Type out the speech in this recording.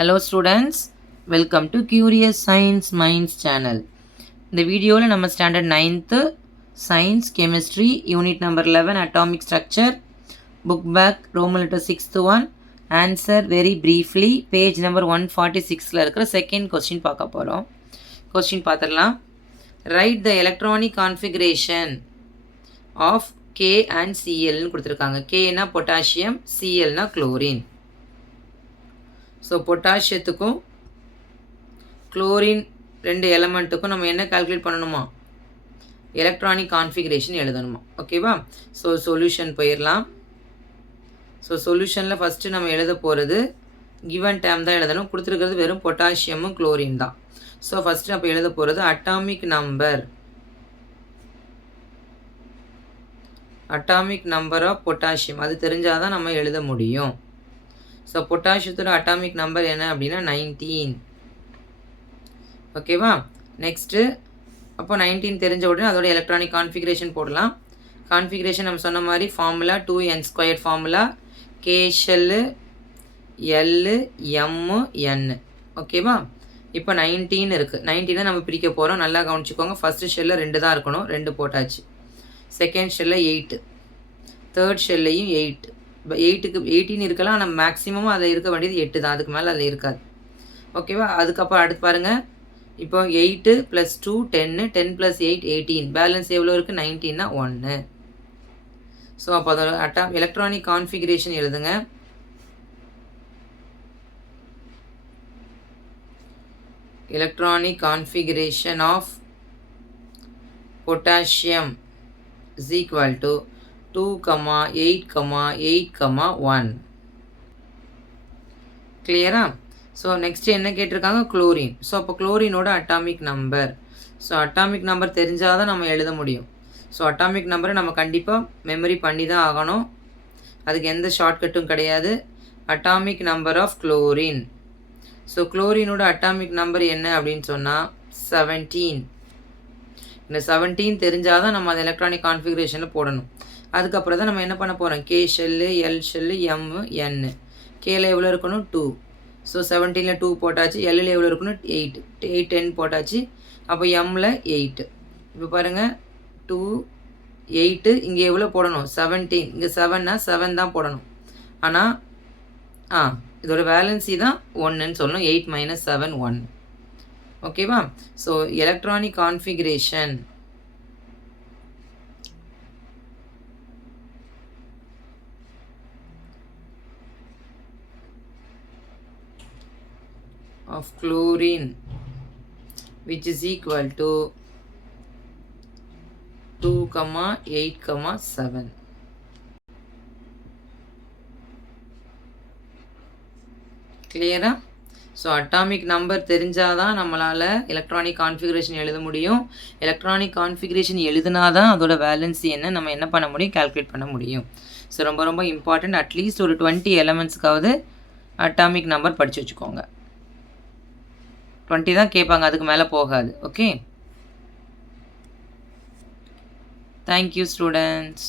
Hello students, welcome to Curious Science Minds channel. இந்த வீடியோவில் நம்ம standard 9th science chemistry unit number 11 atomic structure book back Roman letter 6th one answer very briefly page number 146 இருக்கிற second question பார்க்க போகிறோம். Question பார்த்துடலாம். Right the electronic configuration of K and சிஎல்னு கொடுத்துருக்காங்க. கேனா potassium, சிஎல்னா chlorine. So பொட்டாசியத்துக்கும் chlorine ரெண்டு எலமெண்ட்டுக்கும் நம்ம என்ன calculate பண்ணணுமா? Electronic configuration எழுதணுமா? ஓகேவா? ஸோ சொல்யூஷன் போயிடலாம். ஸோ சொல்யூஷனில் ஃபஸ்ட்டு நம்ம எழுத போகிறது கிவன் டேம் தான் எழுதணும். கொடுத்துருக்கிறது வெறும் பொட்டாசியமும் குளோரின் தான். ஸோ ஃபஸ்ட்டு அப்போ எழுத போகிறது அட்டாமிக் நம்பர் ஆஃப் பொட்டாசியம். அது தெரிஞ்சால் தான் நம்ம எழுத முடியும். ஸோ பொட்டாசியத்தோட அட்டாமிக் நம்பர் என்ன அப்படின்னா 19. ஓகேவா? நெக்ஸ்ட்டு அப்போ 19 தெரிஞ்ச உடனே அதோட எலக்ட்ரானிக் கான்ஃபிகரேஷன் போடலாம். கான்ஃபிகரேஷன் நம்ம சொன்ன மாதிரி formula 2n² formula, K shell, L, M, N. ஓகேவா? இப்போ 19 இருக்குது. 19 நம்ம பிரிக்க போகிறோம். நல்லா கவனிச்சிக்கோங்க. ஃபஸ்ட்டு ஷெல்லில் 2 தான் இருக்கணும், 2 போட்டாச்சு. Second ஷெல்லில் 8, third ஷெல்லையும் 8. 8க்கு 18 இருக்கலாம், ஆனால் மேக்ஸிமம் அதில் இருக்க வேண்டியது 8 தான். அதுக்கு மேலே அதில் இருக்காது. ஓகேவா? அதுக்கப்புறம் அடுத்து பாருங்கள். இப்போ 8 + 2 10, 10 + 8 18. பேலன்ஸ் எவ்வளோ இருக்குது? 19னா 1. ஸோ அப்போ அதோட எலக்ட்ரானிக் கான்ஃபிகரேஷன் எழுதுங்க. Electronic configuration of potassium is equal to 2, 8, 8, 1. கிளியரா? ஸோ நெக்ஸ்ட் என்ன கேட்டிருக்காங்க? குளோரின். ஸோ அப்போ குளோரினோட atomic number. So atomic number தெரிஞ்சால் தான் நம்ம எழுத முடியும். ஸோ அட்டாமிக் நம்பரை நம்ம கண்டிப்பாக மெமரி பண்ணி தான் ஆகணும். அதுக்கு எந்த ஷார்ட்கட்டும் கிடையாது. Atomic number of chlorine. So குளோரினோட அட்டாமிக் நம்பர் என்ன அப்படின்னு சொன்னால் 17. இந்த 17 தெரிஞ்சால் தான் நம்ம அந்த எலக்ட்ரானிக் கான்ஃபிகரேஷனில் போடணும். அதுக்கப்புறம் தான் நம்ம என்ன பண்ண போகிறோம்? K shell, L shell, M, N. கேல எவ்வளோ இருக்கணும்? 2. ஸோ 17ல் 2 போட்டாச்சு. எல்லில் எவ்வளோ இருக்கணும்? 8. 8 10 போட்டாச்சு. அப்போ எம்மில் 8. இப்போ பாருங்கள், 2 8 இங்கே எவ்வளோ போடணும்? 17. இங்கே 7னா 7 தான் போடணும். ஆனால் இதோட வேலன்சி தான் 1ன்னு சொல்லணும். 8 - 7 1. ஓகேவா? So electronic configuration of chlorine which is equal to 2, 8, 7. கிளியரா? ஸோ அட்டாமிக் நம்பர் தெரிஞ்சால் தான் நம்மளால் எலக்ட்ரானிக் கான்ஃபிகரேஷன் எழுத முடியும். எலக்ட்ரானிக் கான்ஃபிகரேஷன் எழுதினா தான் அதோட வேலன்சி என்ன நம்ம என்ன பண்ண முடியும்? கால்குலேட் பண்ண முடியும். ஸோ ரொம்ப ரொம்ப இம்பார்ட்டண்ட். அட்லீஸ்ட் ஒரு 20 எலமெண்ட்ஸ்க்காவது அட்டாமிக் நம்பர் படித்து வச்சுக்கோங்க. 20 தான் கேட்பாங்க, அதுக்கு மேலே போகாது. Okay, thank you students.